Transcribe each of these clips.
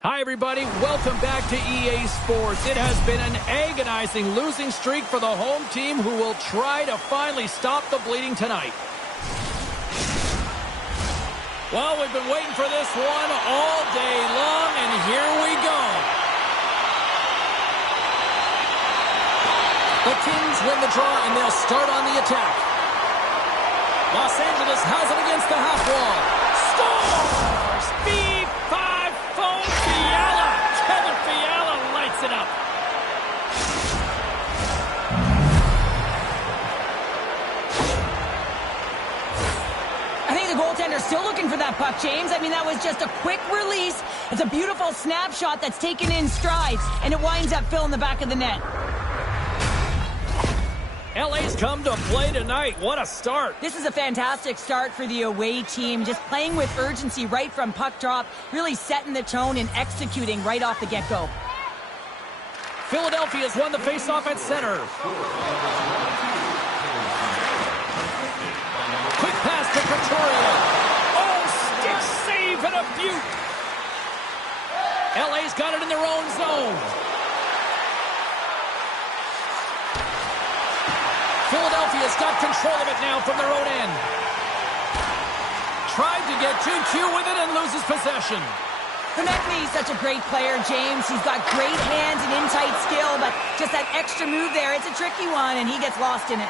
Hi, everybody. Welcome back to EA Sports. It has been an agonizing losing streak for the home team who will try to finally stop the bleeding tonight. Well, we've been waiting for this one all day long, and here we go. The Kings win the draw, and they'll start on the attack. Los Angeles has it against the half wall. Scores! Speed 5 phone Fiala. Kevin Fiala lights it up. I think the goaltender's still looking for that puck, James. I mean, that was just a quick release. It's a beautiful snapshot that's taken in stride, and it winds up filling the back of the net. LA's come to play tonight. What a start. This is a fantastic start for the away team. Just playing with urgency right from puck drop, really setting the tone and executing right off the get-go. Philadelphia's won the faceoff at center. Quick pass to Pretoria. Oh, stick save and a beaut. LA's got it in their own zone. Philadelphia's got control of it now from their own end. Tried to get too cute with it and loses possession. Konechny's such a great player, James. He's got great hands and in-tight skill, but just that extra move there, it's a tricky one, and he gets lost in it.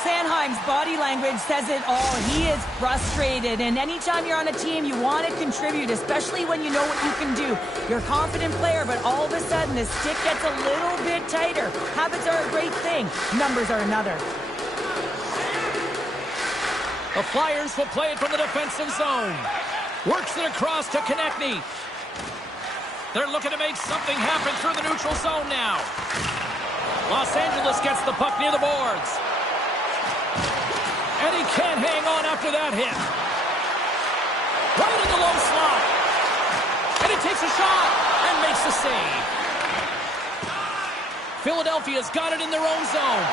Sanheim's body language says it all. He is frustrated, and anytime you're on a team, you want to contribute, especially when you know what you can do. You're a confident player, but all of a sudden, the stick gets a little bit tighter. Habits are a great thing. Numbers are another. The Flyers will play it from the defensive zone. Works it across to Konechny. They're looking to make something happen through the neutral zone now. Los Angeles gets the puck near the boards. And he can't hang on after that hit. Right in the low slot. And he takes a shot and makes the save. Philadelphia's got it in their own zone.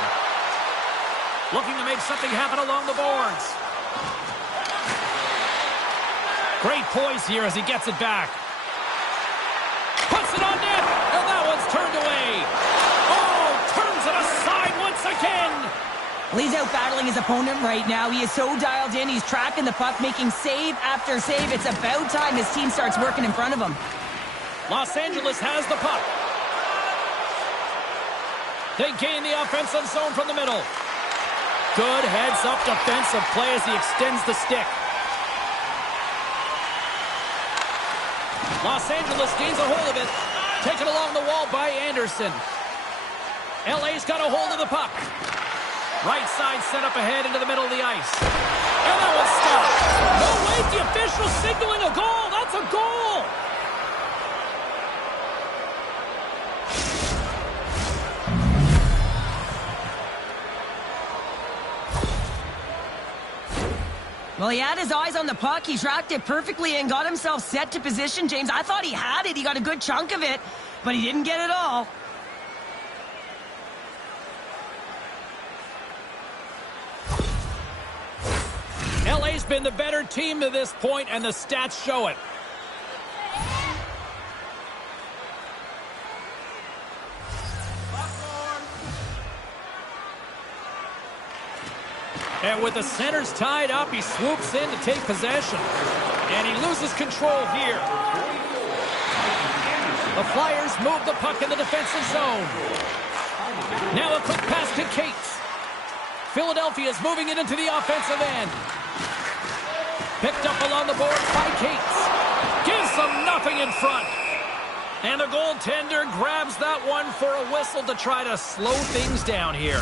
Looking to make something happen along the boards. Great poise here as he gets it back. Puts it on net, and that one's turned away. Oh, turns it aside once again. Well, he's out battling his opponent right now. He is so dialed in. He's tracking the puck, making save after save. It's about time his team starts working in front of him. Los Angeles has the puck. They gain the offensive zone from the middle. Good heads-up defensive play as he extends the stick. Los Angeles gains a hold of it. Taken along the wall by Anderson. LA's got a hold of the puck. Right side set up ahead into the middle of the ice. And that was stopped. No, wait, the official signaling a goal. That's a goal. Well, he had his eyes on the puck. He tracked it perfectly and got himself set to position, James. I thought he had it. He got a good chunk of it, but he didn't get it all. LA's been the better team to this point, and the stats show it. And with the centers tied up, he swoops in to take possession. And he loses control here. The Flyers move the puck in the defensive zone. Now a quick pass to Cates. Philadelphia's moving it into the offensive end. Picked up along the boards by Cates. Gives them nothing in front. And the goaltender grabs that one for a whistle to try to slow things down here.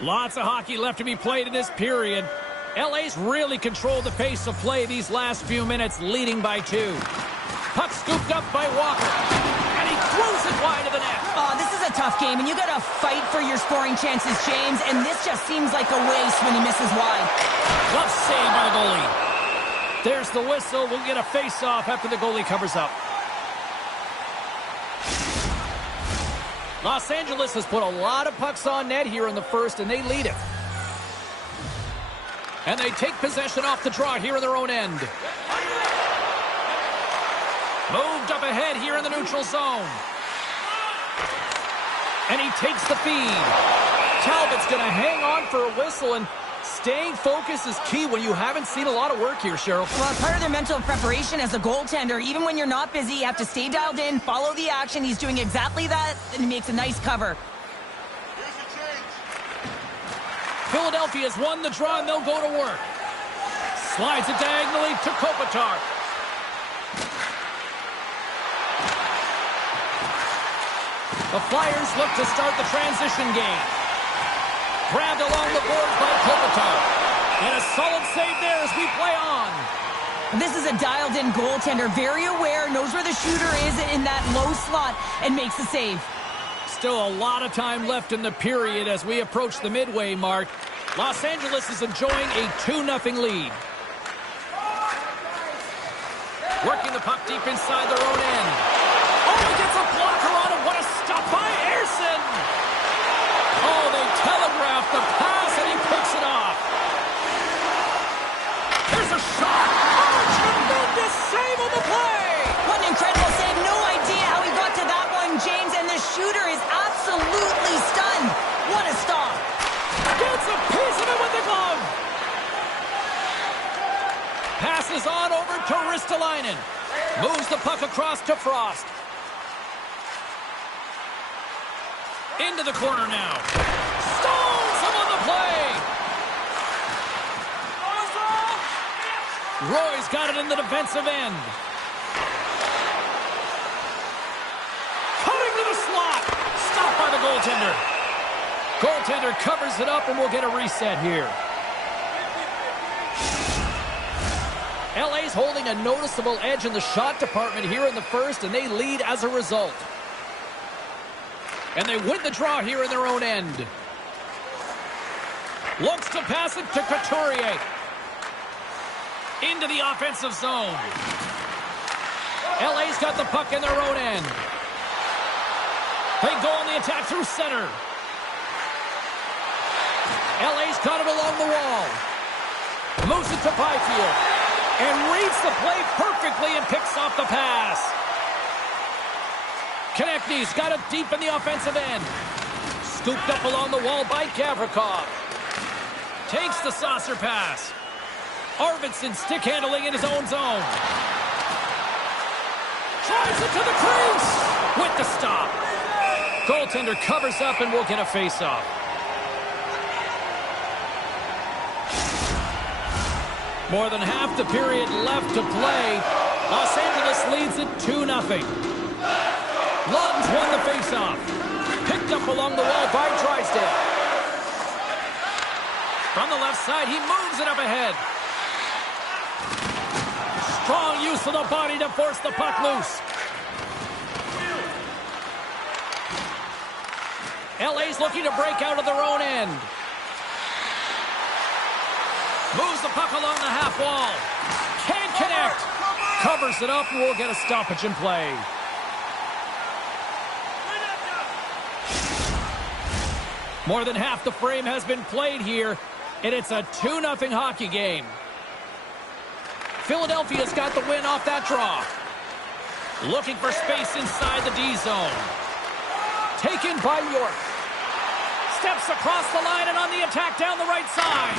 Lots of hockey left to be played in this period. LA's really controlled the pace of play these last few minutes, leading by 2. Puck scooped up by Walker. And he Throws it wide of the net. Oh, this is a tough game, and you got to fight for your scoring chances, James, and this just seems like a waste when he misses wide. Glove save by the goalie. There's the whistle. We'll get a face-off after the goalie covers up. Los Angeles has put a lot of pucks on net here in the first, and they lead it. And they take possession off the draw here in their own end. Moved up ahead here in the neutral zone. And he takes the feed. Talbot's going to hang on for a whistle, and staying focused is key when you haven't seen a lot of work here, Cheryl. Well, it's part of their mental preparation as a goaltender. Even when you're not busy, you have to stay dialed in, follow the action. He's doing exactly that, and he makes a nice cover. Philadelphia's won the draw, and they'll go to work. Slides it diagonally to Kopitar. The Flyers look to start the transition game. Grabbed along the boards by Kopitar. And a solid save there as we play on. This is a dialed-in goaltender, very aware, knows where the shooter is in that low slot, and makes the save. Still a lot of time left in the period as we approach the midway mark. Los Angeles is enjoying a 2-0 lead. Working the puck deep inside their own end. Oh, he gets a blocker on him. What a stop by Ersson. Oh, they telegraphed the pass, and he picks it off. There's a shot. Oh, tremendous save on the play. What an incredible save. No idea how he got to that one, James, and the shooter is absolutely stunned. What a stop. Gets a piece of it with the glove. Passes on over to Ristolainen. Moves the puck across to Frost. Into the corner now. Stones him on the play. Roy's got it in the defensive end. Cutting to the slot. Stopped by the goaltender. Goaltender covers it up, and we'll get a reset here. LA's holding a noticeable edge in the shot department here in the first, and they lead as a result. And they win the draw here in their own end. Looks to pass it to Couturier. Into the offensive zone. LA's got the puck in their own end. They go on the attack through center. LA's got it along the wall. Moves it to Byfield. And reads the play perfectly and picks off the pass. Konechny's got it deep in the offensive end. Scooped up along the wall by Gavrikov. Takes the saucer pass. Arvidsson stick handling in his own zone. Drives it to the crease with the stop. Goaltender covers up, and we'll get a face-off. More than half the period left to play. Los Angeles leads it 2-0. Lund's won the faceoff. Picked up along the wall by Drysdale. From the left side, he moves it up ahead. Strong use of the body to force the puck loose. LA's looking to break out of their own end. Moves the puck along the half wall. Can't connect. Covers it up, and we'll get a stoppage in play. More than half the frame has been played here, and it's a 2-0 hockey game. Philadelphia's got the win off that draw. Looking for space inside the D zone. Taken by York. Steps across the line and on the attack down the right side.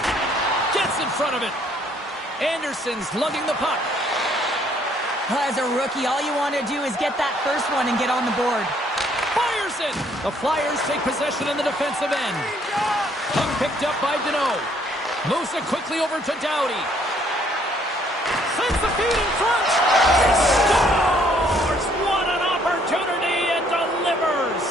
Gets in front of it. Anderson's lugging the puck. As a rookie, all you want to do is get that first one and get on the board. Fires it! The Flyers take possession in the defensive end. Puck picked up by Deneau. Moves it quickly over to Doughty. Sends the feed in front. He scores! What an opportunity, and delivers!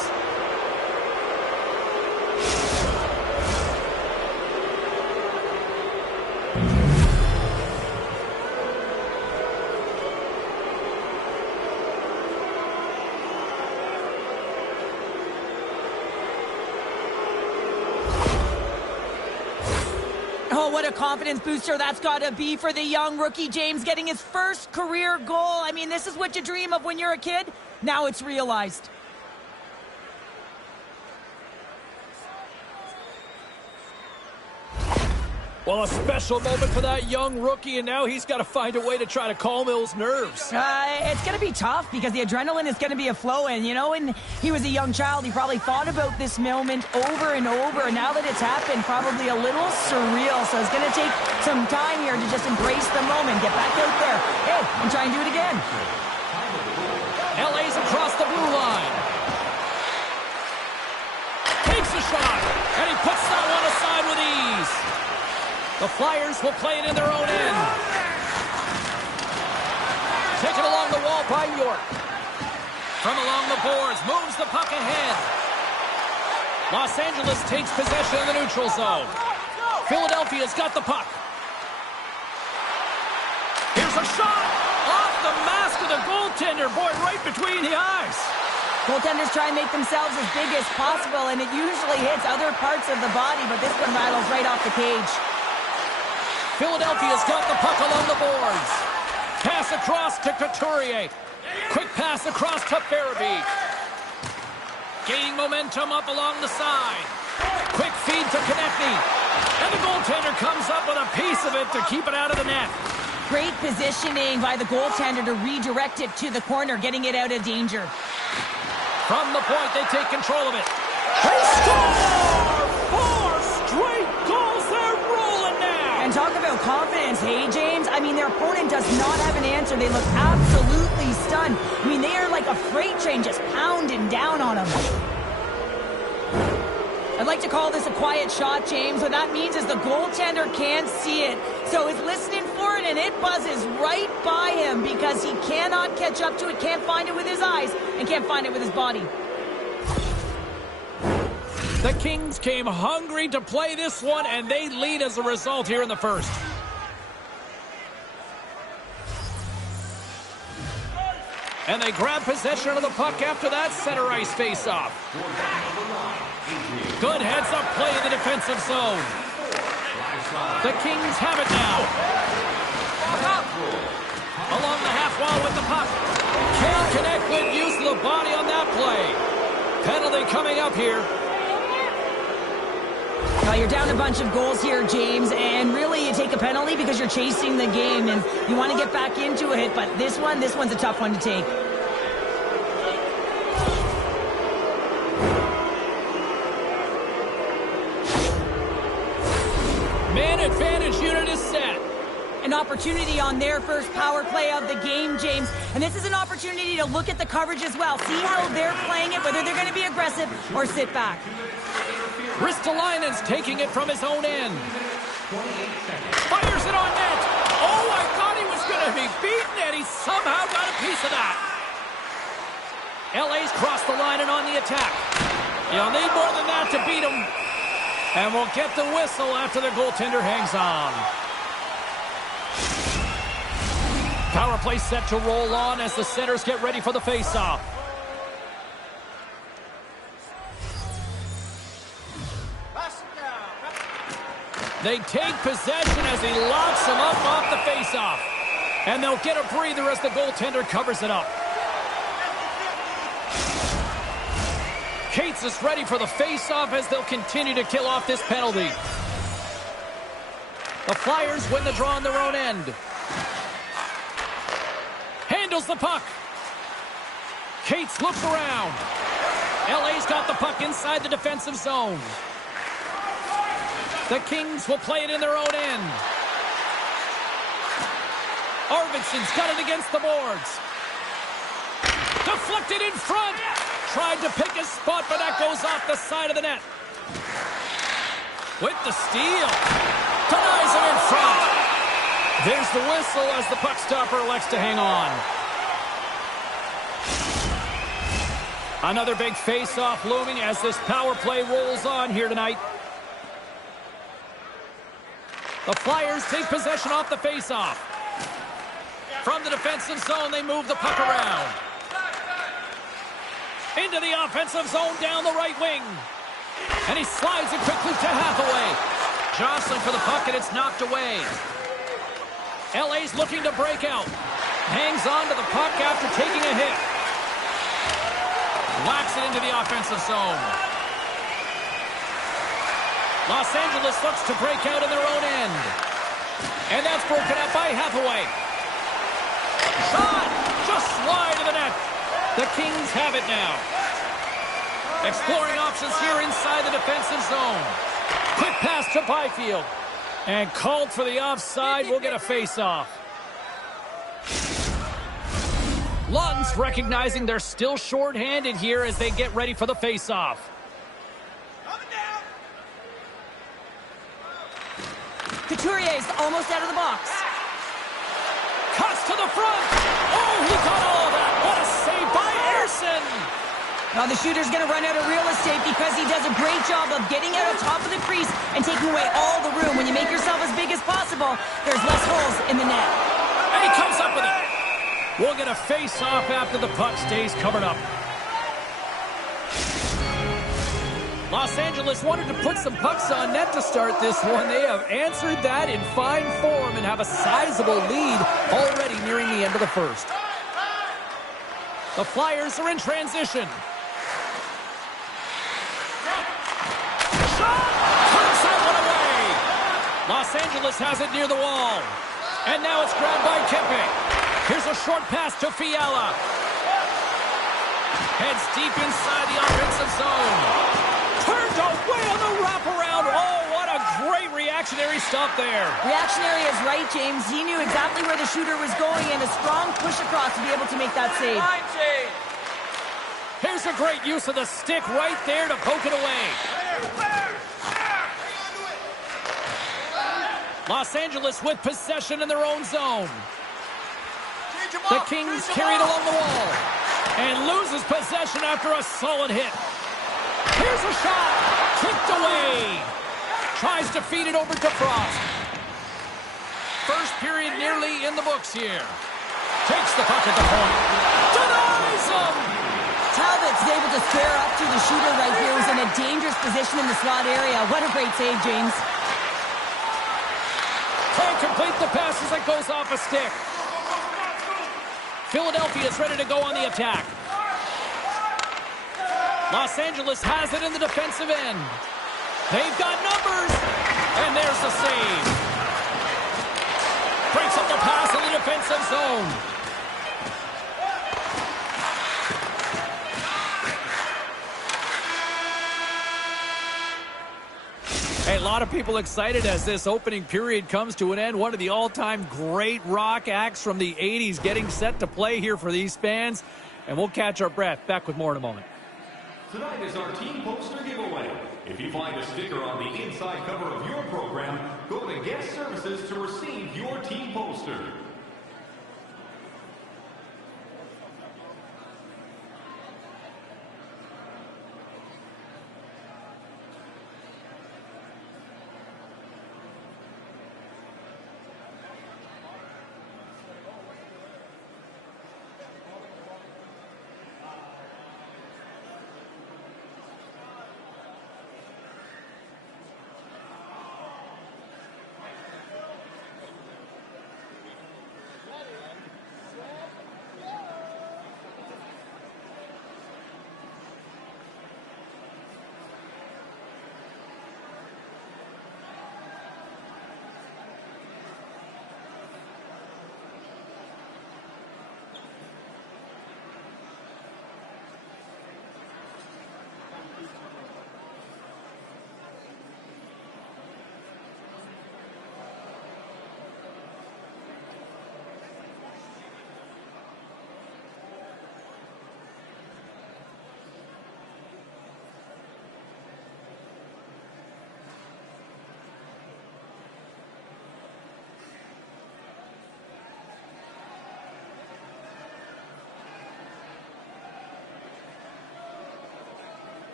Oh, what a confidence booster that's got to be for the young rookie James, getting his first career goal. I mean, this is what you dream of when you're a kid. Now it's realized. Well, a special moment for that young rookie, and now he's got to find a way to try to calm his nerves. It's going to be tough because the adrenaline is going to be a flowing. You know, when he was a young child, he probably thought about this moment over and over. And now that it's happened, probably a little surreal. So it's going to take some time here to just embrace the moment. Get back out there. Hey, and try and do it again. LA's across the blue line. Takes a shot, and he puts that one aside with ease. The Flyers will play it in their own end. Taken along the wall by York. From along the boards, moves the puck ahead. Los Angeles takes possession of the neutral zone. Philadelphia's got the puck. Here's a shot off the mask of the goaltender. Boy, right between the eyes. Goaltenders try and make themselves as big as possible, and it usually hits other parts of the body, but this one rattles right off the cage. Philadelphia's got the puck along the boards. Pass across to Couturier. Quick pass across to Farabee. Gaining momentum up along the side. Quick feed to Konechny. And the goaltender comes up with a piece of it to keep it out of the net. Great positioning by the goaltender to redirect it to the corner, getting it out of danger. From the point, they take control of it. They score! 4 straight goals. They're rolling now. And talk about confidence, hey, James? I mean, their opponent does not have an answer. They look absolutely stunned. I mean, they are like a freight train just pounding down on them. I'd like to call this a quiet shot, James. What that means is the goaltender can't see it. So he's listening for it, and it buzzes right by him because he cannot catch up to it, can't find it with his eyes, and can't find it with his body. The Kings came hungry to play this one, and they lead as a result here in the first. And they grab possession of the puck after that center ice face-off. Good heads-up play in the defensive zone. The Kings have it now. Along the half wall with the puck. Can't connect with use of the body on that play. Penalty coming up here. Well, you're down a bunch of goals here, James, and really you take a penalty because you're chasing the game and you want to get back into it, but this one's a tough one to take. Man advantage unit is set. An opportunity on their first power play of the game, James. And this is an opportunity to look at the coverage as well. See how they're playing it, whether they're going to be aggressive or sit back. Ristolainen's taking it from his own end. Fires it on net. Oh, I thought he was going to be beaten, and he somehow got a piece of that. LA's crossed the line and on the attack. You'll need more than that to beat him. And we'll get the whistle after the goaltender hangs on. Power play set to roll on as the centers get ready for the faceoff. They take possession as he locks him up off the faceoff. And they'll get a breather as the goaltender covers it up. Cates is ready for the faceoff as they'll continue to kill off this penalty. The Flyers win the draw on their own end. Handles the puck. Cates looks around. LA's got the puck inside the defensive zone. The Kings will play it in their own end. Arvidsson's got it against the boards. Deflected in front. Tried to pick his spot, but that goes off the side of the net. With the steal. Denies him in front. There's the whistle as the puck stopper elects to hang on. Another big face-off looming as this power play rolls on here tonight. The Flyers take possession off the face-off. From the defensive zone, they move the puck around. Into the offensive zone down the right wing. And he slides it quickly to Hathaway. Jostling for the puck, and it's knocked away. LA's looking to break out. Hangs on to the puck after taking a hit. Whacks it into the offensive zone. Los Angeles looks to break out in their own end. And that's broken up by Hathaway. Shot! Just wide of the net. The Kings have it now. Exploring options here inside the defensive zone. Quick pass to Byfield. And called for the offside. We'll get a face-off. Lawton's recognizing they're still short-handed here as they get ready for the face-off. Couturier's almost out of the box. Cuts to the front. Oh, he got all of that. What a save by Ersson. Now the shooter's going to run out of real estate because he does a great job of getting out on top of the crease and taking away all the room. When you make yourself as big as possible, there's less holes in the net. And he comes up with it. We'll get a face-off after the puck stays covered up. Los Angeles wanted to put some pucks on net to start this one. They have answered that in fine form and have a sizable lead already nearing the end of the first. The Flyers are in transition. Shot! Turns that one away. Los Angeles has it near the wall. And now it's grabbed by Kempe. Here's a short pass to Fiala. Heads deep inside the offensive zone. Turned away on the wraparound. Oh, what a great reactionary stop there. Reactionary is right, James. He knew exactly where the shooter was going and a strong push across to be able to make that save. Here's a great use of the stick right there to poke it away. Los Angeles with possession in their own zone. The Kings carried along the wall and loses possession after a solid hit. Here's a shot. Kicked away. Tries to feed it over to Frost. First period nearly in the books here. Takes the puck at the point. Denies him. Talbot's able to square up to the shooter right here, who's in a dangerous position in the slot area. What a great save, James. Can't complete the pass as it goes off a stick. Philadelphia is ready to go on the attack. Los Angeles has it in the defensive end. They've got numbers. And there's the save. Breaks up the pass in the defensive zone. Hey, a lot of people excited as this opening period comes to an end. One of the all-time great rock acts from the 80s getting set to play here for these fans. And we'll catch our breath. Back with more in a moment. Tonight is our team poster giveaway. If you find a sticker on the inside cover of your program, go to Guest Services to receive your team poster.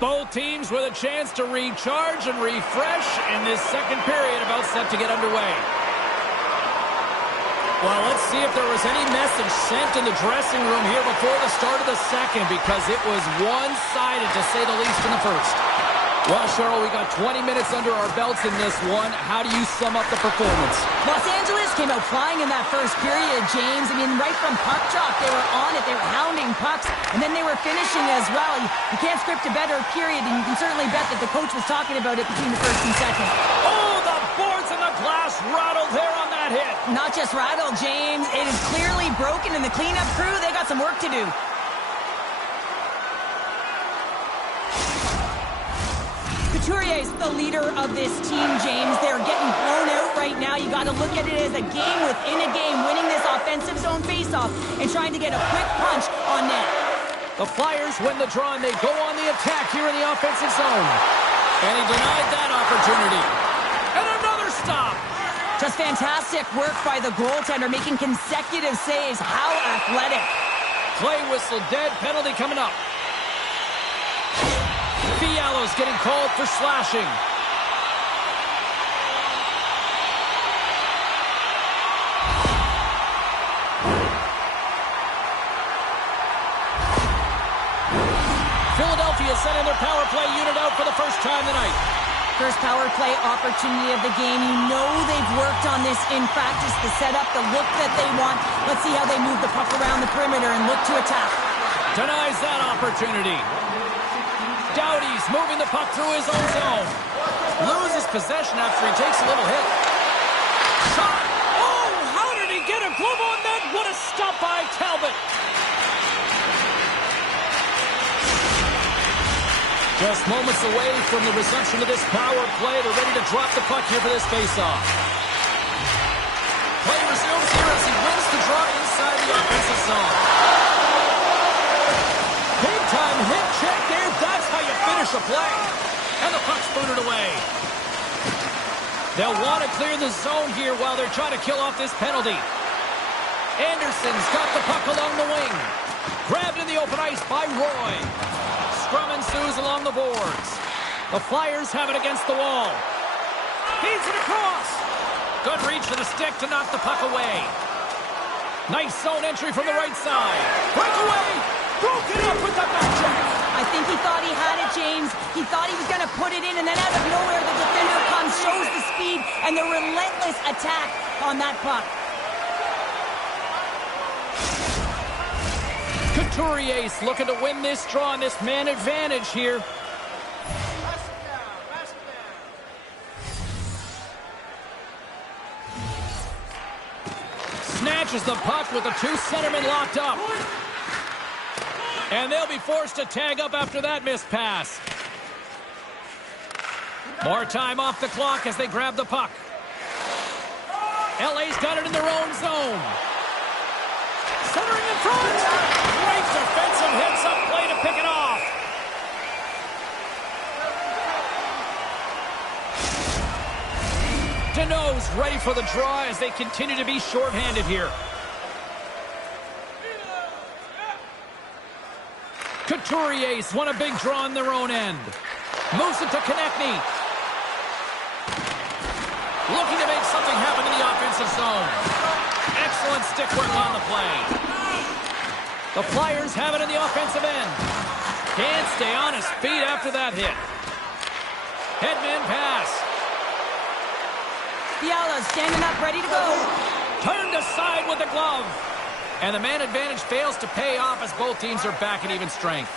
Both teams with a chance to recharge and refresh in this second period about set to get underway. Well, let's see if there was any message sent in the dressing room here before the start of the second, because it was one-sided, to say the least, in the first. Well, Cheryl, we got 20 minutes under our belts in this one. How do you sum up the performance? Los Angeles came out flying in that first period, James. I mean, right from puck drop, they were on it. They were hounding pucks, and then they were finishing as well. You can't script a better period, and you can certainly bet that the coach was talking about it between the first and second. Oh, the boards and the glass rattled there on that hit. Not just rattled, James. It is clearly broken, and the cleanup crew, they got some work to do. Couturier's the leader of this team, James. They're getting blown out right now. You got to look at it as a game within a game, winning this offensive zone faceoff and trying to get a quick punch on net. The Flyers win the draw, and they go on the attack here in the offensive zone. And he denied that opportunity. And another stop. Just fantastic work by the goaltender, making consecutive saves. How athletic. Play whistle dead, penalty coming up. Fiala's getting called for slashing. Philadelphia sending their power play unit out for the first time tonight. First power play opportunity of the game. You know they've worked on this in practice, the setup, the look that they want. Let's see how they move the puck around the perimeter and look to attack. Denies that opportunity. Doughty's moving the puck through his own zone. Loses possession after he takes a little hit. Shot! Oh, how did he get a glove on that? What a stop by Talbot! Just moments away from the resumption of this power play. They're ready to drop the puck here for this faceoff. Play resumes here as he wins the draw inside the offensive zone. Big-time hit check there. That's how you finish a play. And the puck's booted away. They'll want to clear the zone here while they're trying to kill off this penalty. Anderson's got the puck along the wing. Grabbed in the open ice by Roy. Scrum ensues along the boards. The Flyers have it against the wall. Feeds it across. Good reach for the stick to knock the puck away. Nice zone entry from the right side. Breakaway. Broken up with the back check. I think he thought he had it, James. He thought he was going to put it in, and then out of nowhere, the defender comes, shows the speed, and the relentless attack on that puck. Couturier's looking to win this draw on this man advantage here. Snatches the puck with the two centermen locked up. And they'll be forced to tag up after that missed pass. More time off the clock as they grab the puck. LA's got it in their own zone. Centering in front. Great defensive hits up play to pick it off. Deneau's ready for the draw as they continue to be shorthanded here. Couturier's won a big draw on their own end. Moves it to Konechny. Looking to make something happen in the offensive zone. Excellent stick work on the play. The Flyers have it in the offensive end. Can't stay on his feet after that hit. Headman pass. Fiala standing up, ready to go. Turned aside with the glove. And the man advantage fails to pay off as both teams are back at even strength.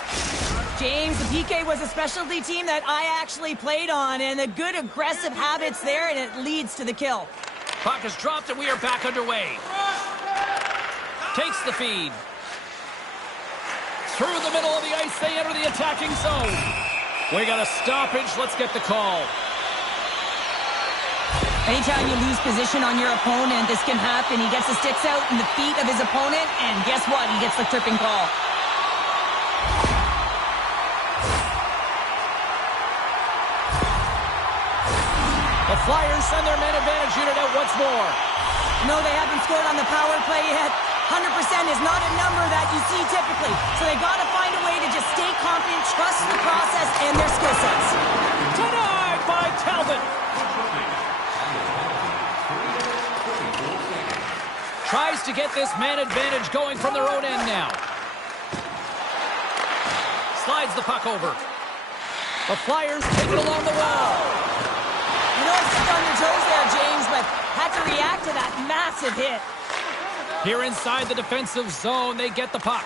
James, the PK was a specialty team that I actually played on, and the good aggressive habits there, and it leads to the kill. Puck is dropped, and we are back underway. Takes the feed. Through the middle of the ice, they enter the attacking zone. We got a stoppage. Let's get the call. Anytime you lose position on your opponent, this can happen. He gets the sticks out in the feet of his opponent, and guess what? He gets the tripping call. The Flyers send their man advantage unit out once more. No, they haven't scored on the power play yet. 100% is not a number that you see typically. So they got to find a way to just stay confident, trust the process and their skill sets. Denied by Talbot. Tries to get this man advantage going from their own end now. Slides the puck over. The Flyers take it along the wall. You know, it's on your toes there, James, but had to react to that massive hit. Here inside the defensive zone, they get the puck.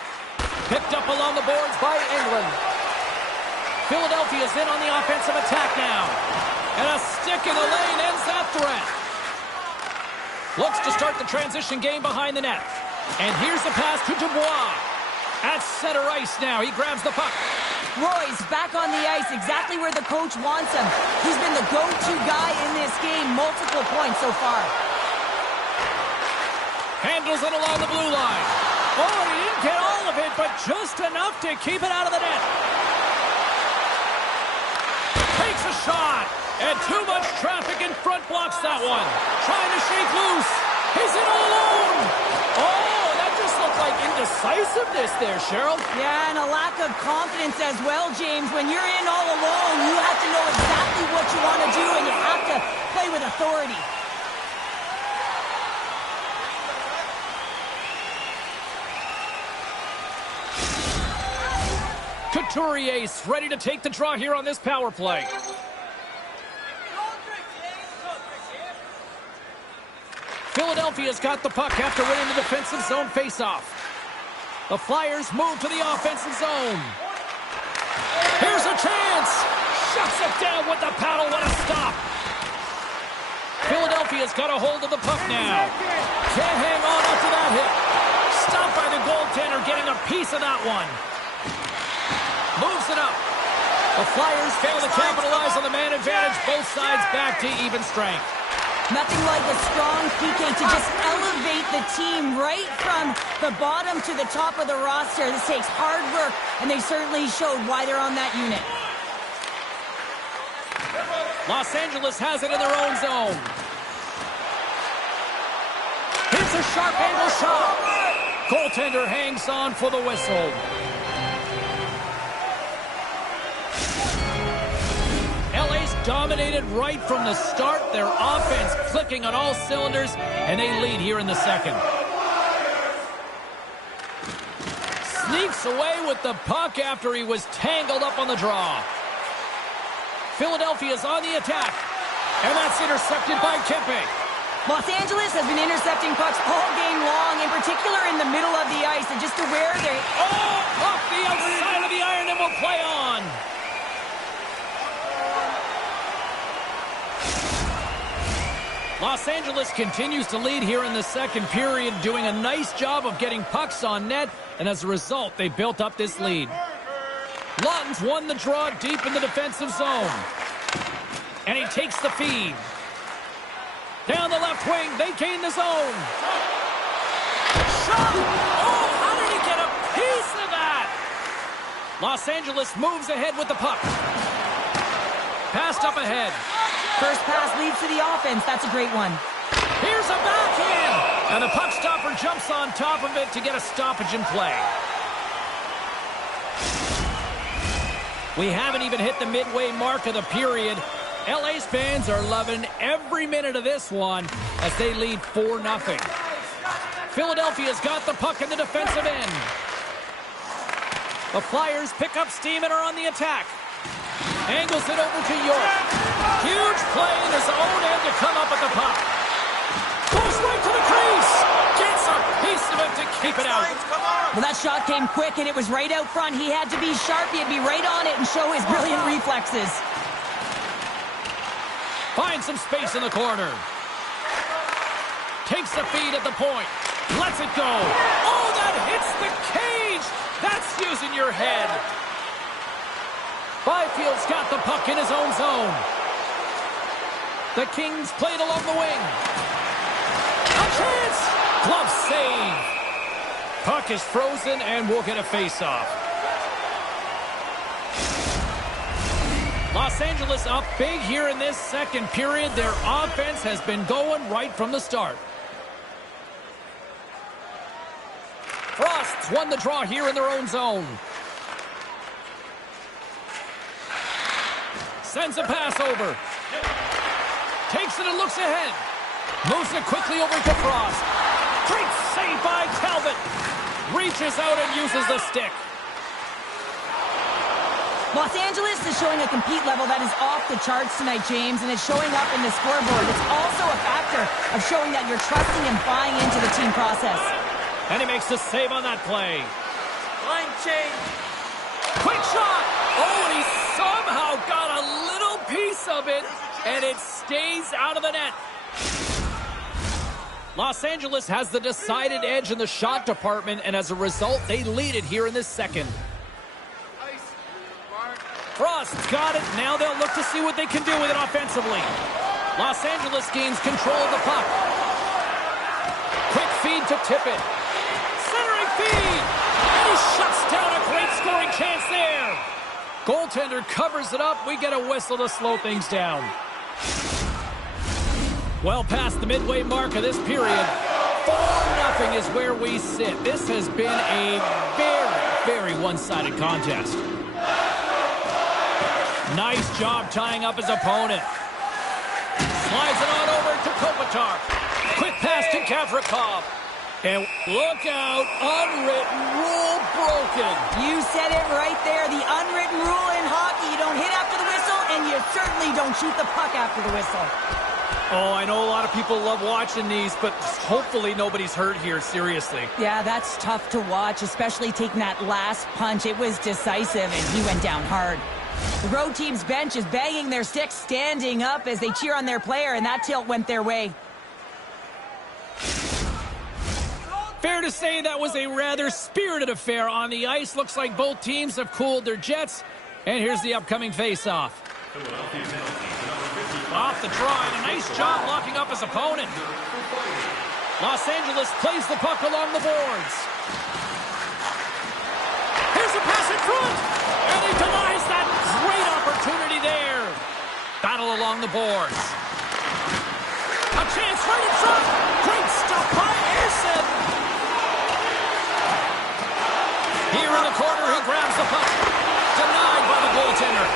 Picked up along the boards by England. Philadelphia's in on the offensive attack now. And a stick in the lane ends that threat. Looks to start the transition game behind the net. And here's the pass to Dubois. At center ice now. He grabs the puck. Roy's back on the ice, exactly where the coach wants him. He's been the go-to guy in this game, multiple points so far. Handles it along the blue line. Oh, he didn't get all of it, but just enough to keep it out of the net. Takes a shot. And too much traffic in front blocks that one. Trying to shake loose. He's in all alone. Oh, that just looked like indecisiveness there, Cheryl. Yeah, and a lack of confidence as well, James. When you're in all alone, you have to know exactly what you want to do, and you have to play with authority. Couturier ready to take the draw here on this power play. Philadelphia's got the puck after winning the defensive zone faceoff. The Flyers move to the offensive zone. Here's a chance. Shuts it down with the paddle. What a stop. Philadelphia's got a hold of the puck now. Can't hang on after that hit. Stopped by the goaltender, getting a piece of that one. Moves it up. The Flyers fail to capitalize on the man advantage. Both sides back to even strength. Nothing like a strong PK to just elevate the team right from the bottom to the top of the roster. This takes hard work, and they certainly showed why they're on that unit. Los Angeles has it in their own zone. Here's a sharp angle shot. Goaltender hangs on for the whistle. LA's dominated right from the start. Their offense clicking on all cylinders, and they lead here in the second. Sneaks away with the puck after he was tangled up on the draw. Philadelphia's on the attack, and that's intercepted by Kempe. Los Angeles has been intercepting pucks all game long, in particular in the middle of the ice, and just aware they're... Oh, off the outside of the iron and will play on. Los Angeles continues to lead here in the second period, doing a nice job of getting pucks on net, and as a result, they built up this lead. Lawton's won the draw deep in the defensive zone. And he takes the feed. Down the left wing, they gain the zone. Shot! Oh, how did he get a piece of that? Los Angeles moves ahead with the puck. Passed up ahead. First pass leads to the offense. That's a great one. Here's a backhand. And the puck stopper jumps on top of it to get a stoppage in play. We haven't even hit the midway mark of the period. LA's fans are loving every minute of this one as they lead 4-0. Philadelphia's got the puck in the defensive end. The Flyers pick up steam and are on the attack. Angles it over to York. Huge play in his own end to come up with the puck. Goes right to the crease. Gets a piece of it to keep it out. Well, that shot came quick, and it was right out front. He had to be sharp. He had to be right on it and show his brilliant reflexes. Finds some space in the corner. Takes the feed at the point. Lets it go. Oh, that hits the cage. That's using your head. Byfield's got the puck in his own zone. The Kings played along the wing. A chance! Glove save. Puck is frozen and we'll get a face-off. Los Angeles up big here in this second period. Their offense has been going right from the start. Knights won the draw here in their own zone. Sends a pass over. Takes it and looks ahead. Moves it quickly over to Frost. Great save by Talbot. Reaches out and uses the stick. Los Angeles is showing a compete level that is off the charts tonight, James, and it's showing up in the scoreboard. It's also a factor of showing that you're trusting and buying into the team process. And he makes the save on that play. Line change. Quick shot! Oh, and he somehow got a little piece of it, and it stays out of the net. Los Angeles has the decided edge in the shot department, and as a result, they lead it here in this second. Frost's got it. Now they'll look to see what they can do with it offensively. Los Angeles gains control of the puck. Quick feed to Tippett. Centering feed! And he shuts down a great scoring chance there. Goaltender covers it up. We get a whistle to slow things down. Well past the midway mark of this period, 4-0 is where we sit. This has been a very, very one-sided contest. Nice job tying up his opponent. Slides it on over to Kopitar. Quick pass to Gavrikov. And look out, unwritten rule broken. You said it right there. The unwritten rule in hockey, you don't hit after the whistle, and you certainly don't shoot the puck after the whistle. Oh, I know a lot of people love watching these, but hopefully nobody's hurt here, seriously. Yeah, that's tough to watch, especially taking that last punch. It was decisive, and he went down hard. The road team's bench is banging their sticks, standing up as they cheer on their player, and that tilt went their way. Fair to say that was a rather spirited affair on the ice. Looks like both teams have cooled their jets. And here's the upcoming face-off. Off the draw, and a nice job locking up his opponent. Los Angeles plays the puck along the boards. Here's a pass in front, and he denies that great opportunity there. Battle along the boards. A chance right in front. Great stuff by Ersson. Here in the corner, he grabs the puck. Denied by the goaltender.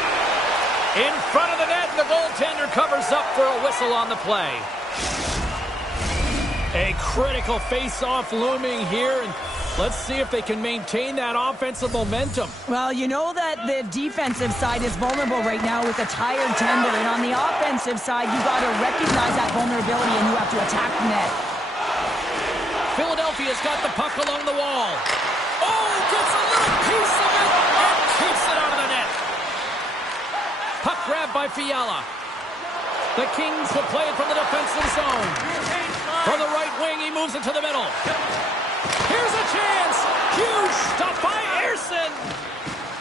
In front of the net, the goaltender covers up for a whistle on the play. A critical face-off looming here, and let's see if they can maintain that offensive momentum. Well, you know that the defensive side is vulnerable right now with a tired tender, and on the offensive side, you got to recognize that vulnerability and you have to attack the net. Philadelphia's got the puck along the wall. Oh, gets a little piece of it and keeps it out of the net. Puck grab by Fiala. The Kings will play it from the defensive zone. From the right wing, he moves it to the middle. Here's a chance. Huge stuff by Ersson.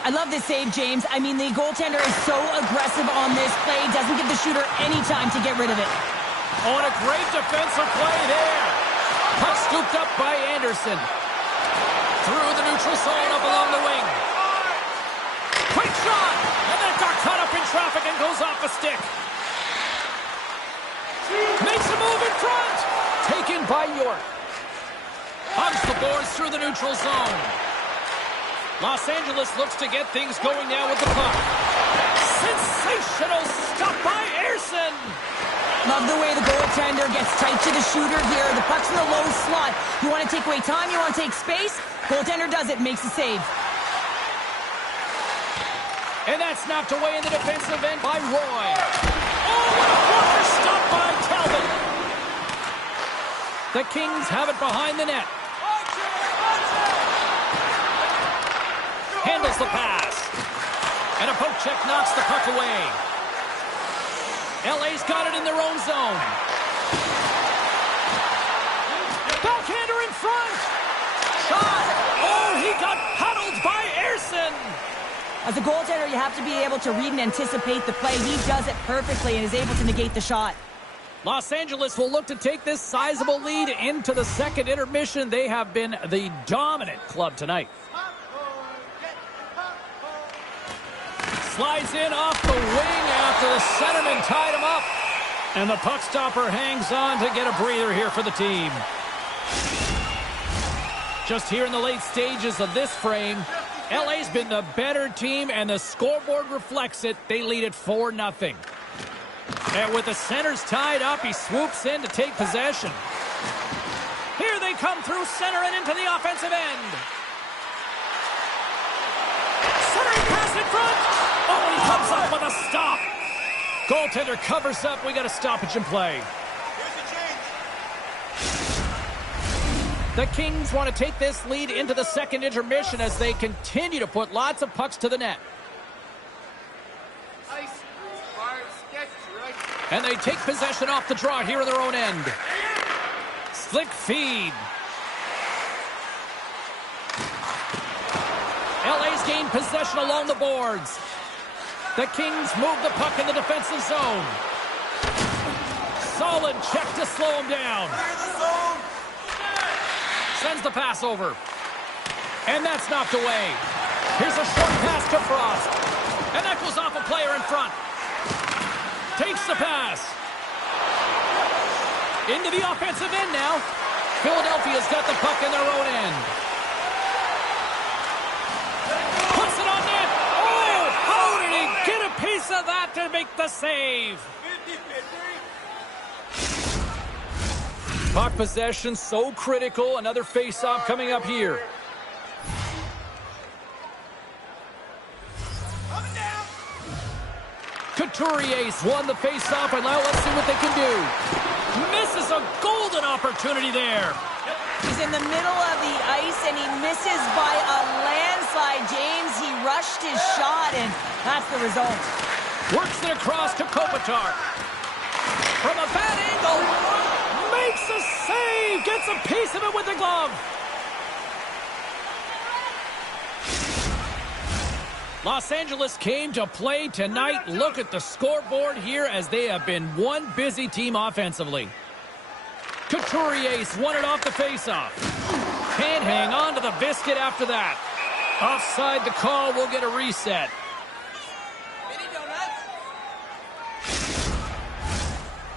I love this save, James. I mean, the goaltender is so aggressive on this play. Doesn't give the shooter any time to get rid of it. Oh, and a great defensive play there. Puck scooped up by Anderson. Through the neutral zone up along the wing. Quick shot. And that got caught up in traffic and goes off a stick. Makes a move in front. Taken by York. Hugs the boards through the neutral zone. Los Angeles looks to get things going now with the puck. Sensational stuff by Ersson. Love the way the goaltender gets tight to the shooter here. The puck's in the low slot. You want to take away time, you want to take space. Goaltender does it, makes the save. And that's knocked away in the defensive end by Roy. Oh, what a blocker stop by Talbot. The Kings have it behind the net. Handles the pass. And a poke check knocks the puck away. LA's got it in their own zone. Backhander in front. Shot. Oh, he got paddled by Ersson. As a goaltender, you have to be able to read and anticipate the play. He does it perfectly and is able to negate the shot. Los Angeles will look to take this sizable lead into the second intermission. They have been the dominant club tonight. Slides in off the wing after the centerman tied him up. And the puck stopper hangs on to get a breather here for the team. Just here in the late stages of this frame, LA's been the better team, and the scoreboard reflects it. They lead it 4-0. And with the centers tied up, he swoops in to take possession. Here they come through center and into the offensive end. Centering pass in front. Oh, and he comes up with a stop. Goaltender covers up. We got a stoppage in play. The Kings want to take this lead into the second intermission as they continue to put lots of pucks to the net. And they take possession off the draw here in their own end. Slick feed. LA's gained possession along the boards. The Kings move the puck in the defensive zone. Solid check to slow him down. Sends the pass over. And that's knocked away. Here's a short pass to Frost. And that goes off a player in front. Takes the pass. Into the offensive end now. Philadelphia's got the puck in their own end. Puts it on net. Oh, how did he get a piece of that to make the save? Puck possession so critical. Another face-off coming up here. Couturier's won the face-off, and now let's see what they can do. Misses a golden opportunity there. He's in the middle of the ice, and he misses by a landslide. James, he rushed his shot, and that's the result. Works it across to Kopitar. From a bad angle. Makes a save. Gets a piece of it with the glove. Los Angeles came to play tonight. Look at the scoreboard here as they have been one busy team offensively. Couturier's won it off the faceoff. Can't hang on to the biscuit after that. Offside the call. We'll get a reset.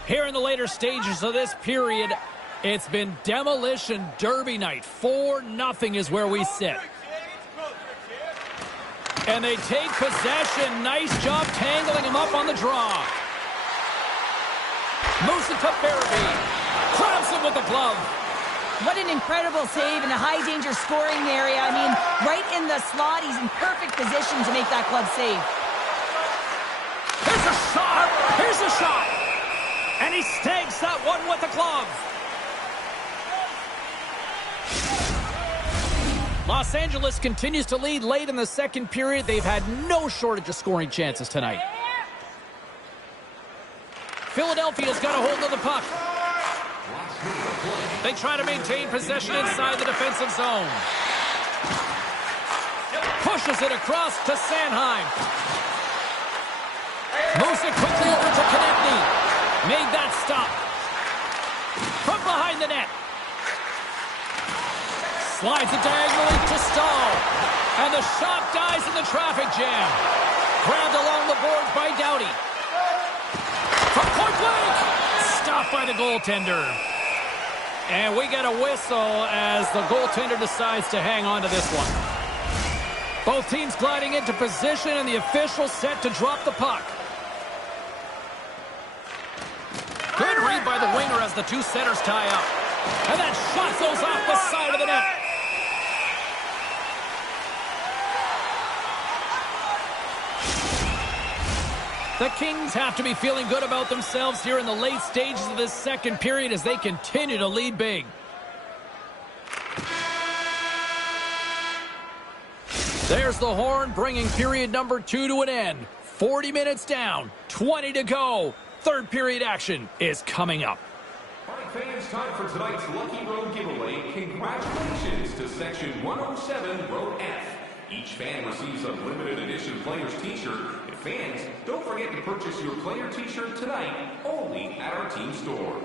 Here in the later stages of this period, it's been demolition derby night. 4-0 is where we sit. And they take possession. Nice job tangling him up on the draw. Moves it to Farabee. Grabs him with the glove. What an incredible save in a high-danger scoring area. I mean, right in the slot. He's in perfect position to make that glove save. Here's a shot. Here's a shot. And he stags that one with the glove. Los Angeles continues to lead late in the second period. They've had no shortage of scoring chances tonight. Philadelphia's got a hold of the puck. They try to maintain possession inside the defensive zone. Pushes it across to Sanheim. Moves it quickly over to Konechny. Made that stop. From behind the net. Slides it diagonally to Stahl. And the shot dies in the traffic jam. Grabbed along the boards by Doughty. From point blank. Stopped by the goaltender. And we get a whistle as the goaltender decides to hang on to this one. Both teams gliding into position, and the official set to drop the puck. Good read by the winger as the two centers tie up. And that shot goes off the side of the net. The Kings have to be feeling good about themselves here in the late stages of this second period as they continue to lead big. There's the horn, bringing period number 2 to an end. 40 minutes down, 20 to go. Third period action is coming up. All right, fans, time for tonight's Lucky Road giveaway. Congratulations to Section 107, Row F. Each fan receives a limited edition player's t-shirt. And fans, don't forget to purchase your player t-shirt tonight only at our team store.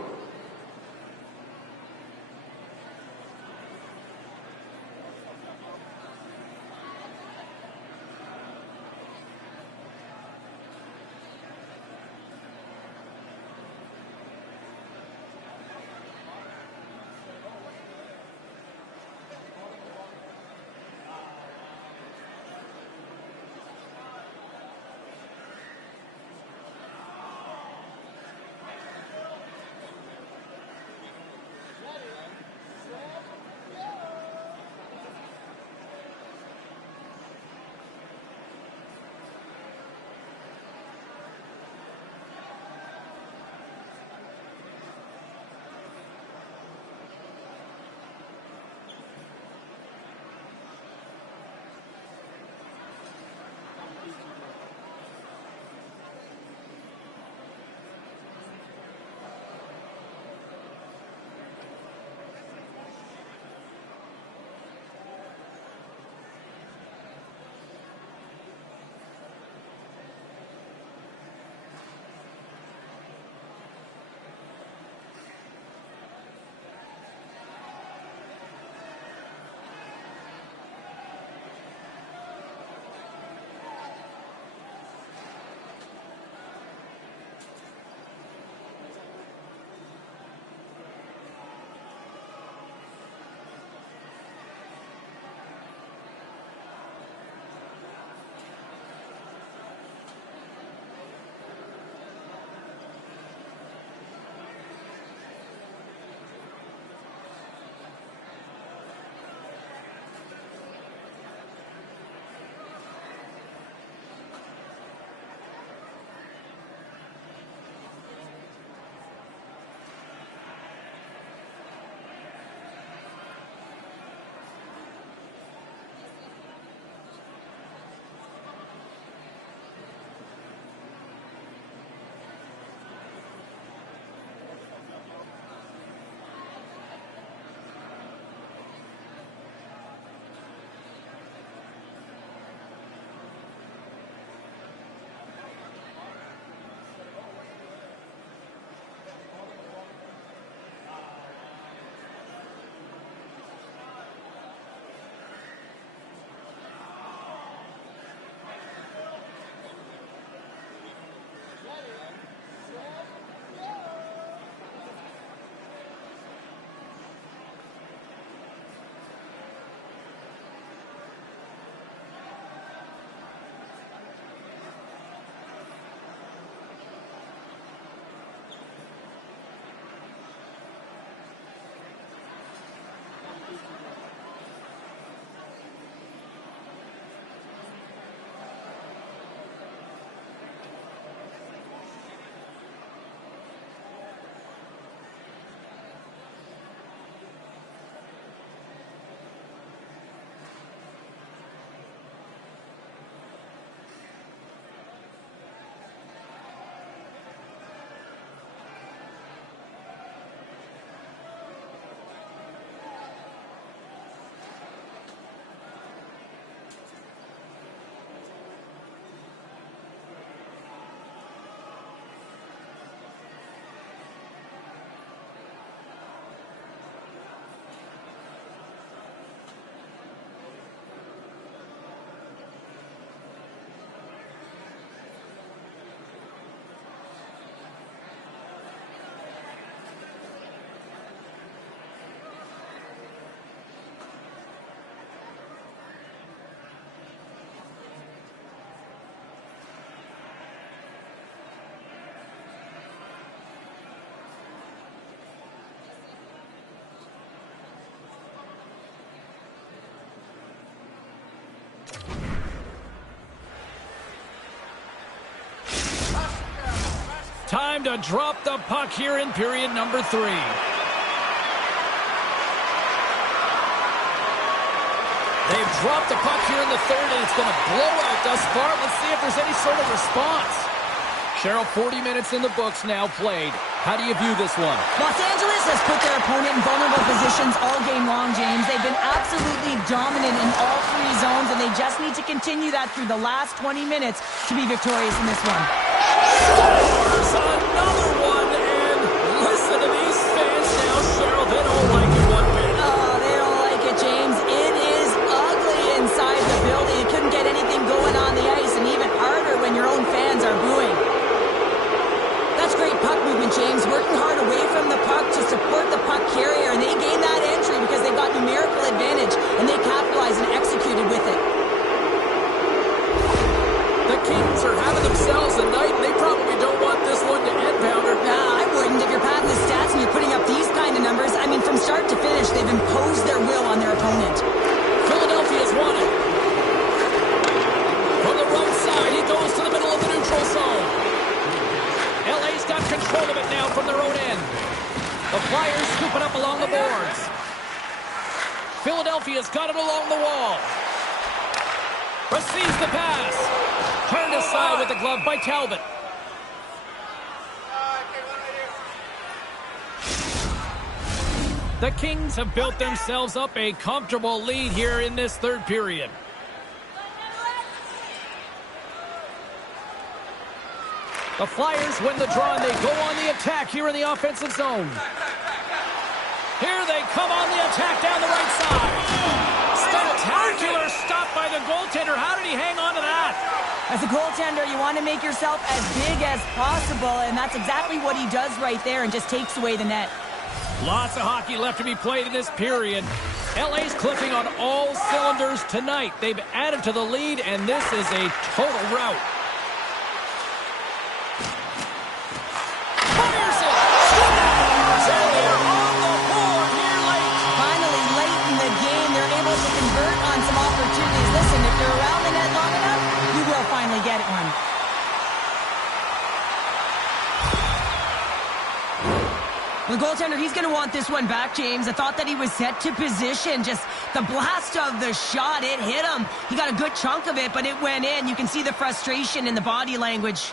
Time to drop the puck here in period number 3. They've dropped the puck here in the third, and it's been a blowout thus far. Let's see if there's any sort of response. Cheryl, 40 minutes in the books now played. How do you view this one? Los Angeles has put their opponent in vulnerable positions all game long, James. They've been absolutely dominant in all 3 zones, and they just need to continue that through the last 20 minutes to be victorious in this one. Scores another one, and listen to these fans now, Cheryl. They don't like it one bit. Oh, they don't like it, James. It is ugly inside the building. You couldn't get anything going on the ice, and even harder when your own fans are booing. That's great puck movement, James. Working hard away from the puck to support the puck carrier, and they gained that entry because they got numerical advantage, and they capitalized and executed with it. The Kings are having themselves a night, and they probably don't want this one to end, Pounder. Nah, I wouldn't. If you're padding the stats and you're putting up these kind of numbers, I mean, from start to finish, they've imposed their will on their opponent. Philadelphia's won it. From the right side, he goes to the middle of the neutral zone. LA's got control of it now from their own end. The Flyers scoop it up along the boards. Philadelphia's got it along the wall. Receives the pass. Turned aside with the glove by Talbot. The Kings have built themselves up a comfortable lead here in this third period. The Flyers win the draw, and they go on the attack here in the offensive zone. Here they come on the attack down the right side. Spectacular stop by the goaltender. How did he hang on to that? As a goaltender, you want to make yourself as big as possible, and that's exactly what he does right there and just takes away the net. Lots of hockey left to be played in this period. LA's clicking on all cylinders tonight. They've added to the lead, and this is a total rout. Fires it! Scores! And they're on the board here late. Finally, late in the game, they're able to convert on some opportunities. Listen, if you're around the net long enough, you will finally get one. The goaltender, he's going to want this one back, James. I thought that he was set to position. Just the blast of the shot, it hit him. He got a good chunk of it, but it went in. You can see the frustration in the body language.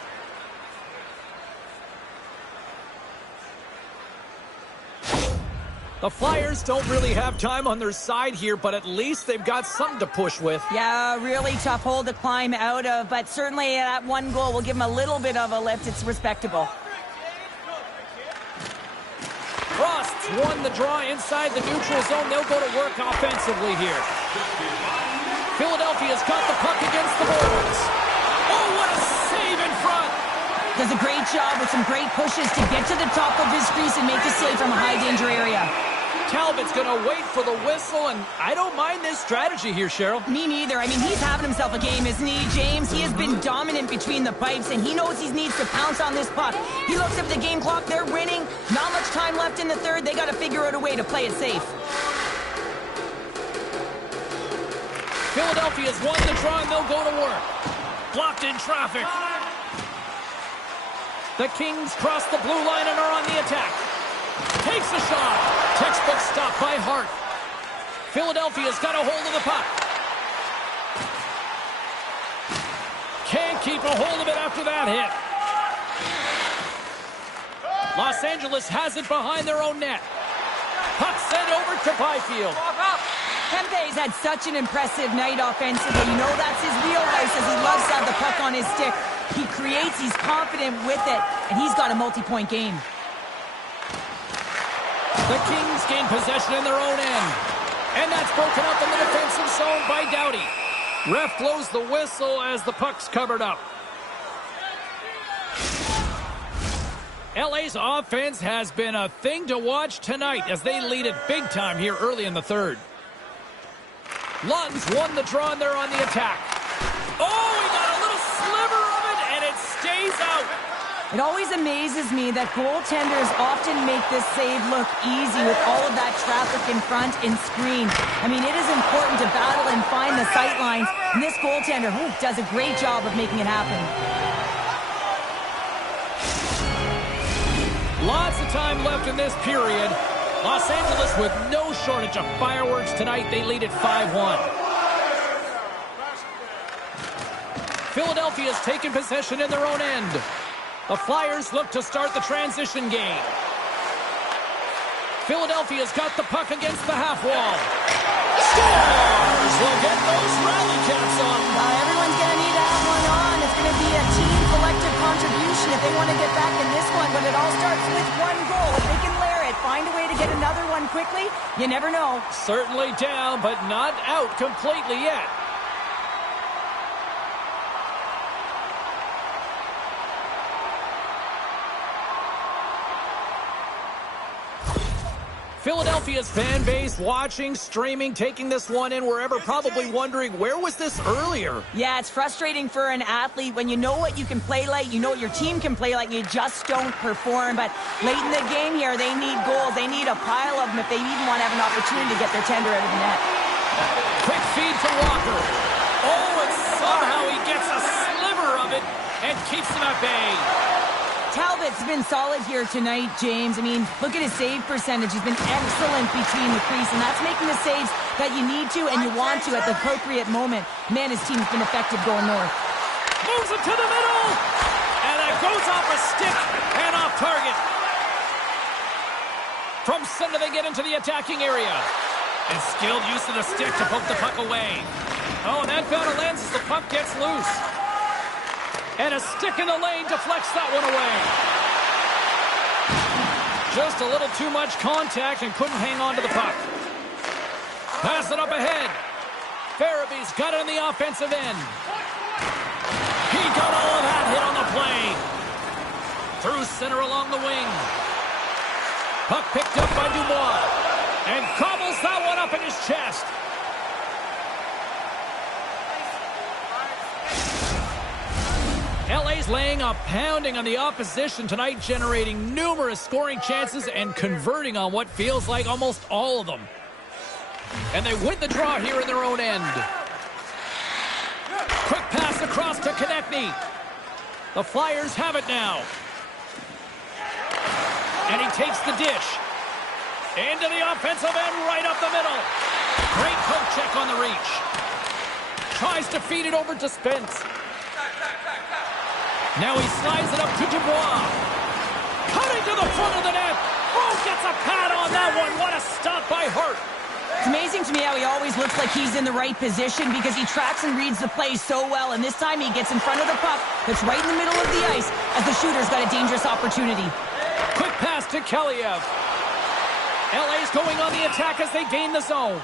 The Flyers don't really have time on their side here, but at least they've got something to push with. Yeah, really tough hole to climb out of, but certainly that one goal will give him a little bit of a lift. It's respectable. Frost's won the draw inside the neutral zone. They'll go to work offensively here. Philadelphia's got the puck against the boards. Oh, what a save in front! Does a great job with some great pushes to get to the top of his crease and make a save from a high-danger area. Talbot's going to wait for the whistle, and I don't mind this strategy here, Cheryl. Me neither. I mean, he's having himself a game, isn't he, James? He has been dominant between the pipes, and he knows he needs to pounce on this puck. He looks at the game clock. They're winning. Not much time left in the third. They got to figure out a way to play it safe. Philadelphia's won the draw, and they'll go to work. Blocked in traffic. The Kings cross the blue line and are on the attack. Takes a shot. Textbook stop by Hart. Philadelphia's got a hold of the puck. Can't keep a hold of it after that hit. Los Angeles has it behind their own net. Puck sent over to Byfield. Kempe's had such an impressive night offensively. You know that's his wheelhouse as he loves to have the puck on his stick. He creates, he's confident with it, and he's got a multi-point game. The Kings gain possession in their own end. And that's broken up in the defensive zone by Doughty. Ref blows the whistle as the puck's covered up. LA's offense has been a thing to watch tonight as they lead it big time here early in the third. Lund's won the draw and they're on the attack. Oh, he got a little sliver of it and it stays out. It always amazes me that goaltenders often make this save look easy with all of that traffic in front and screen. I mean, it is important to battle and find the sight lines, and this goaltender does a great job of making it happen. Lots of time left in this period. Los Angeles with no shortage of fireworks tonight. They lead at 5-1. Philadelphia's taken possession in their own end. The Flyers look to start the transition game. Philadelphia's got the puck against the half wall. Stars will get those rally caps on. Everyone's going to need to have one on. It's going to be a team collective contribution if they want to get back in this one. But it all starts with one goal. If they can layer it, find a way to get another one quickly, you never know. Certainly down, but not out completely yet. Philadelphia's fan base watching, streaming, taking this one in wherever, probably wondering, where was this earlier? Yeah, it's frustrating for an athlete when you know what you can play like, you know what your team can play like, you just don't perform. But late in the game here, they need goals. They need a pile of them if they even want to have an opportunity to get their tender out of the net. Quick feed to Walker. Oh, and somehow he gets a sliver of it and keeps him at bay. Talbot's been solid here tonight, James. I mean, look at his save percentage. He's been excellent between the crease, and that's making the saves that you need to and you want to at the appropriate moment. Man, his team's been effective going north. Moves it to the middle, and it goes off a stick and off target. From center, they get into the attacking area. And skilled use of the stick to poke the puck away. Oh, and that battle ends as the puck gets loose. And a stick in the lane deflects that one away. Just a little too much contact and couldn't hang on to the puck. Pass it up ahead. Farabee's got it on the offensive end. He got all of that hit on the play. Through center along the wing. Puck picked up by Dubois. And gobbles that one up in his chest. LA's laying a pounding on the opposition tonight, generating numerous scoring chances and converting on what feels like almost all of them. And they win the draw here in their own end. Quick pass across to Konechny. The Flyers have it now. And he takes the dish. Into the offensive end, right up the middle. Great poke check on the reach. Tries to feed it over to Spence. Now he slides it up to Dubois. Cutting to the front of the net. Oh, gets a pad on that one. What a stop by Hart. It's amazing to me how he always looks like he's in the right position because he tracks and reads the play so well. And this time he gets in front of the puck that's right in the middle of the ice as the shooter's got a dangerous opportunity. Quick pass to Kaliev. LA's going on the attack as they gain the zone.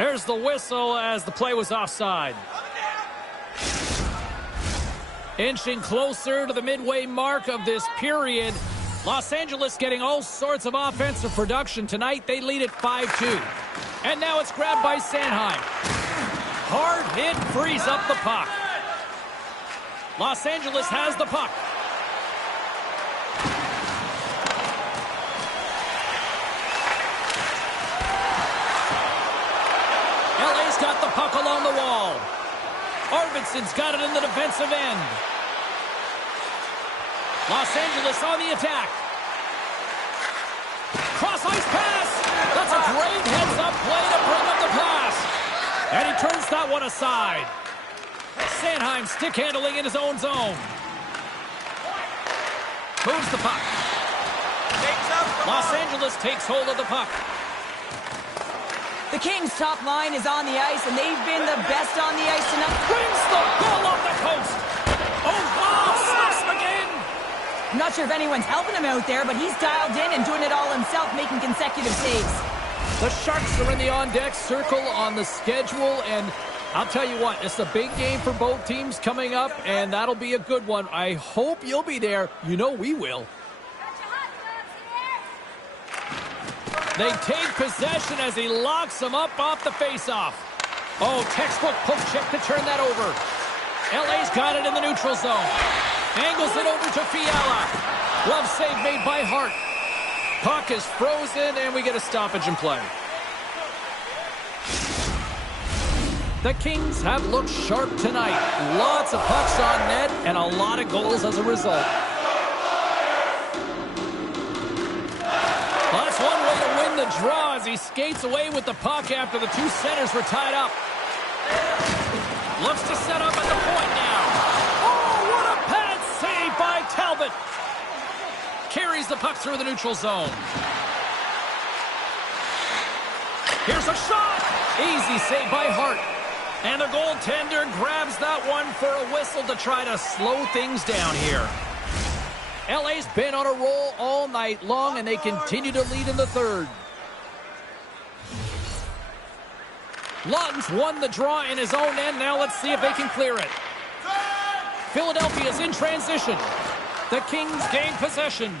There's the whistle as the play was offside. Inching closer to the midway mark of this period. Los Angeles getting all sorts of offensive production tonight. They lead at 5-2. And now it's grabbed by Sanheim. Hard hit frees up the puck. Los Angeles has the puck. LA's got the puck along the wall. Arvidsson's got it in the defensive end. Los Angeles on the attack. Cross-ice pass. That's a great heads-up play to bring up the pass. And he turns that one aside. Sanheim stick handling in his own zone. Moves the puck. Los Angeles takes hold of the puck. The Kings' top line is on the ice, and they've been the best on the ice tonight. Brings the ball off the post. Oh, wow, stops him again. I'm not sure if anyone's helping him out there, but he's dialed in and doing it all himself, making consecutive saves. The Sharks are in the on-deck circle on the schedule, and I'll tell you what, it's a big game for both teams coming up, and that'll be a good one. I hope you'll be there. You know we will. They take possession as he locks them up off the faceoff. Oh, textbook poke check to turn that over. LA's got it in the neutral zone. Angles it over to Fiala. Glove save made by Hart. Puck is frozen, and we get a stoppage in play. The Kings have looked sharp tonight. Lots of pucks on net, and a lot of goals as a result. the draw as he skates away with the puck after the two centers were tied up. Looks to set up at the point now. Oh, what a pad save by Talbot. Carries the puck through the neutral zone. Here's a shot. Easy save by Hart. And the goaltender grabs that one for a whistle to try to slow things down here. LA's been on a roll all night long, and they continue to lead in the third. Lawton's won the draw in his own end. Now let's see if they can clear it. Philadelphia's in transition. The Kings gain possession.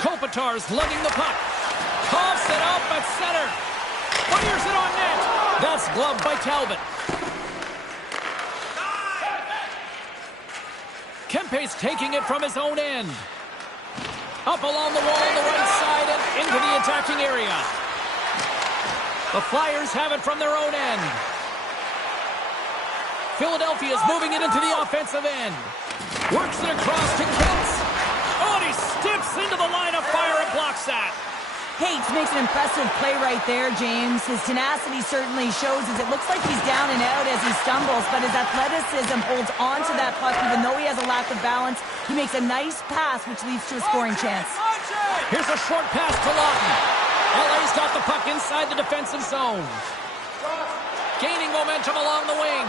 Kopitar's lugging the puck. Coughs it up at center. Fires it on net. That's gloved by Talbot. Kempe's taking it from his own end. Up along the wall on the right side and into the attacking area. The Flyers have it from their own end. Philadelphia's moving it into the offensive end. Works it across to Cates. Oh, and he steps into the line of fire and blocks that. Cates makes an impressive play right there, James. His tenacity certainly shows as it looks like he's down and out as he stumbles, but his athleticism holds on to that puck even though he has a lack of balance. He makes a nice pass, which leads to a scoring chance. Here's a short pass to Lawton. LA's got the puck inside the defensive zone. Gaining momentum along the wing.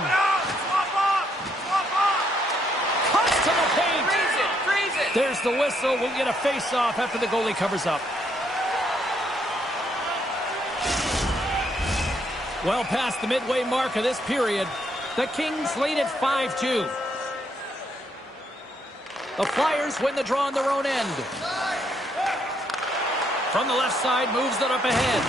Cuts to the paint. Freeze it. There's the whistle. We'll get a face-off after the goalie covers up. Well past the midway mark of this period, the Kings lead at 5-2. The Flyers win the draw on their own end. From the left side, moves it up ahead.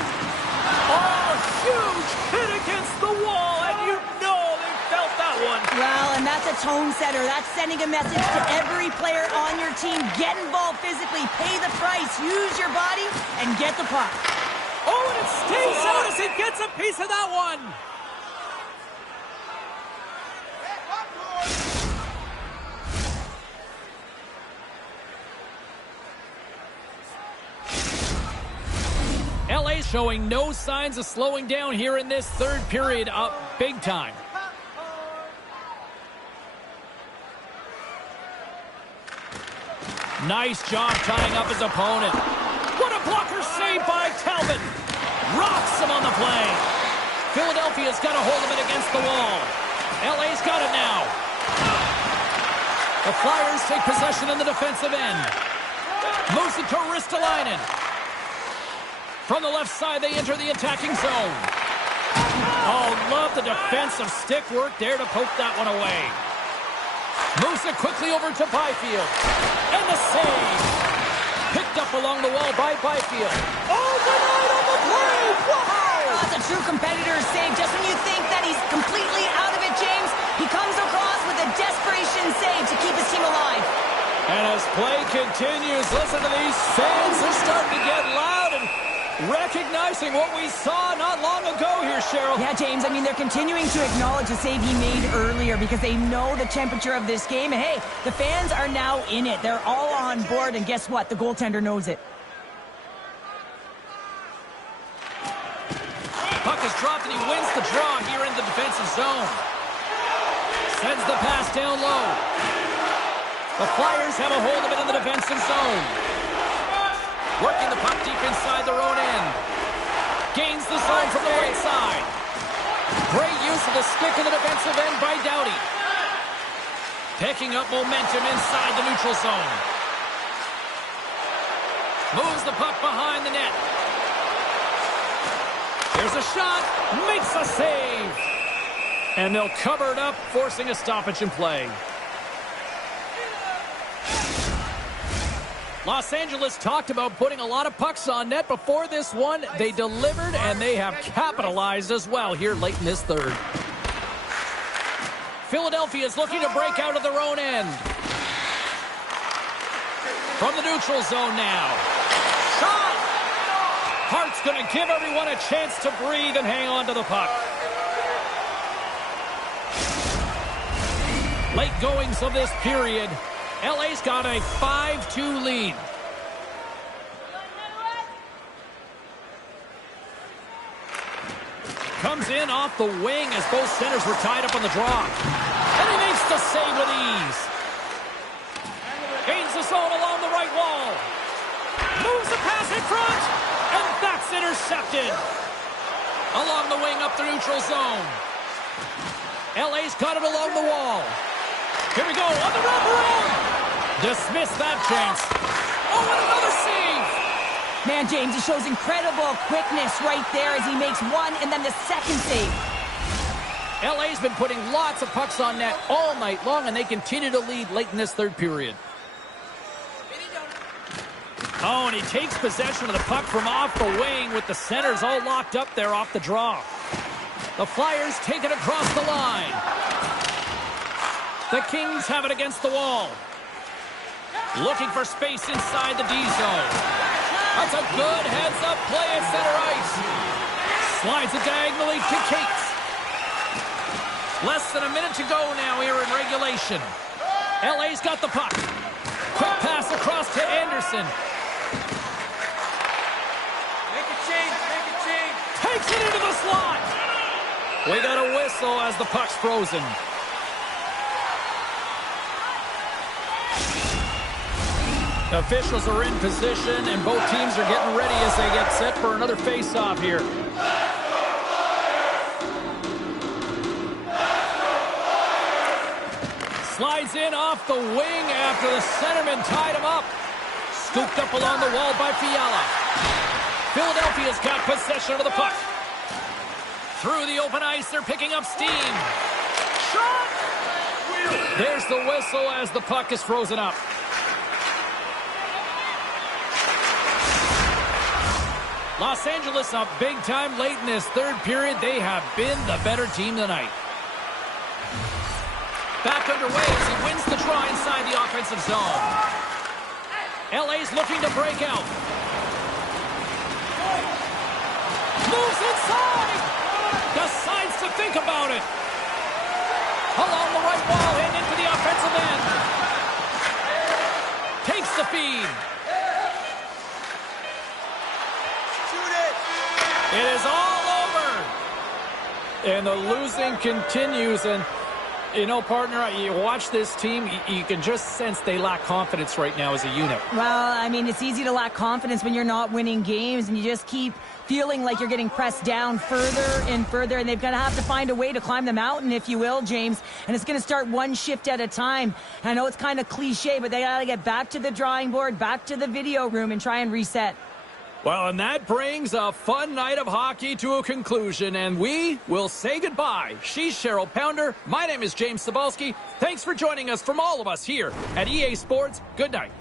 Oh, huge hit against the wall, and you know they felt that one. Well, and that's a tone setter. That's sending a message to every player on your team. Get involved physically, pay the price, use your body, and get the puck. Oh, and it stays out as he gets a piece of that one. LA's showing no signs of slowing down here in this third period, up big time. Nice job tying up his opponent. What a blocker save by Talbot. Rocks him on the play. Philadelphia's got a hold of it against the wall. LA's got it now. The Flyers take possession in the defensive end. Moves it to Ristolainen. From the left side, they enter the attacking zone. Oh, love the defensive stick work there to poke that one away. Moves it quickly over to Byfield. And the save. Picked up along the wall by Byfield. Oh, denied on the play! Wow! That's a true competitor's save. Just when you think that he's completely out of it, James, he comes across with a desperation save to keep his team alive. And as play continues, listen to these fans. They're starting to get loud and recognizing what we saw not long ago here, Cheryl. Yeah, James, I mean, they're continuing to acknowledge the save he made earlier because they know the temperature of this game. And, hey, the fans are now in it. They're all on board, and guess what? The goaltender knows it. Puck is dropped, and he wins the draw here in the defensive zone. Sends the pass down low. The Flyers have a hold of it in the defensive zone. Working the puck deep inside their own end. Gains the zone from the right side. Great use of the stick in the defensive end by Doughty. Picking up momentum inside the neutral zone. Moves the puck behind the net. Here's a shot. Makes a save. And they'll cover it up, forcing a stoppage in play. Los Angeles talked about putting a lot of pucks on net before this one. They delivered, and they have capitalized as well here late in this third. Philadelphia is looking to break out of their own end. From the neutral zone now. Shot! Hart's going to give everyone a chance to breathe and hang on to the puck. Late goings of this period. LA's got a 5-2 lead. comes in off the wing as both centers were tied up on the draw. And he makes the save with ease. Gains the zone along the right wall. Moves the pass in front. And that's intercepted. Along the wing up the neutral zone. LA's got it along the wall. Here we go on the wraparound. Dismiss that chance. Oh, and another save. Man, James, he shows incredible quickness right there as he makes one and then the second save. LA's been putting lots of pucks on net all night long, and they continue to lead late in this third period. Oh, and he takes possession of the puck from off the wing with the centers all locked up there off the draw. The Flyers take it across the line. The Kings have it against the wall. Looking for space inside the D zone. That's a good heads-up play at center ice. Slides it diagonally to Cates. Less than a minute to go now here in regulation. LA's got the puck. Quick pass across to Anderson. Make a change, make a change. Takes it into the slot. We got a whistle as the puck's frozen. Officials are in position, and both teams are getting ready as they get set for another face-off here. Slides in off the wing after the centerman tied him up. Scooped up along the wall by Fiala. Philadelphia's got possession of the puck. Through the open ice, they're picking up steam. Shot! There's the whistle as the puck is frozen up. Los Angeles up big time late in this third period. They have been the better team tonight. Back underway as he wins the draw inside the offensive zone. LA's looking to break out. Moves inside. Decides to think about it. Along the right wall and into the offensive end. Takes the feed. It is all over. And the losing continues. And, you know, partner, you watch this team, you can just sense they lack confidence right now as a unit. Well, I mean, it's easy to lack confidence when you're not winning games and you just keep feeling like you're getting pressed down further and further, and they've got to have to find a way to climb the mountain, if you will, James. And it's going to start one shift at a time. I know it's kind of cliche, but they got to get back to the drawing board, back to the video room, and try and reset. Well, and that brings a fun night of hockey to a conclusion, and we will say goodbye. She's Cheryl Pounder. My name is James Cybulski. Thanks for joining us from all of us here at EA Sports. Good night.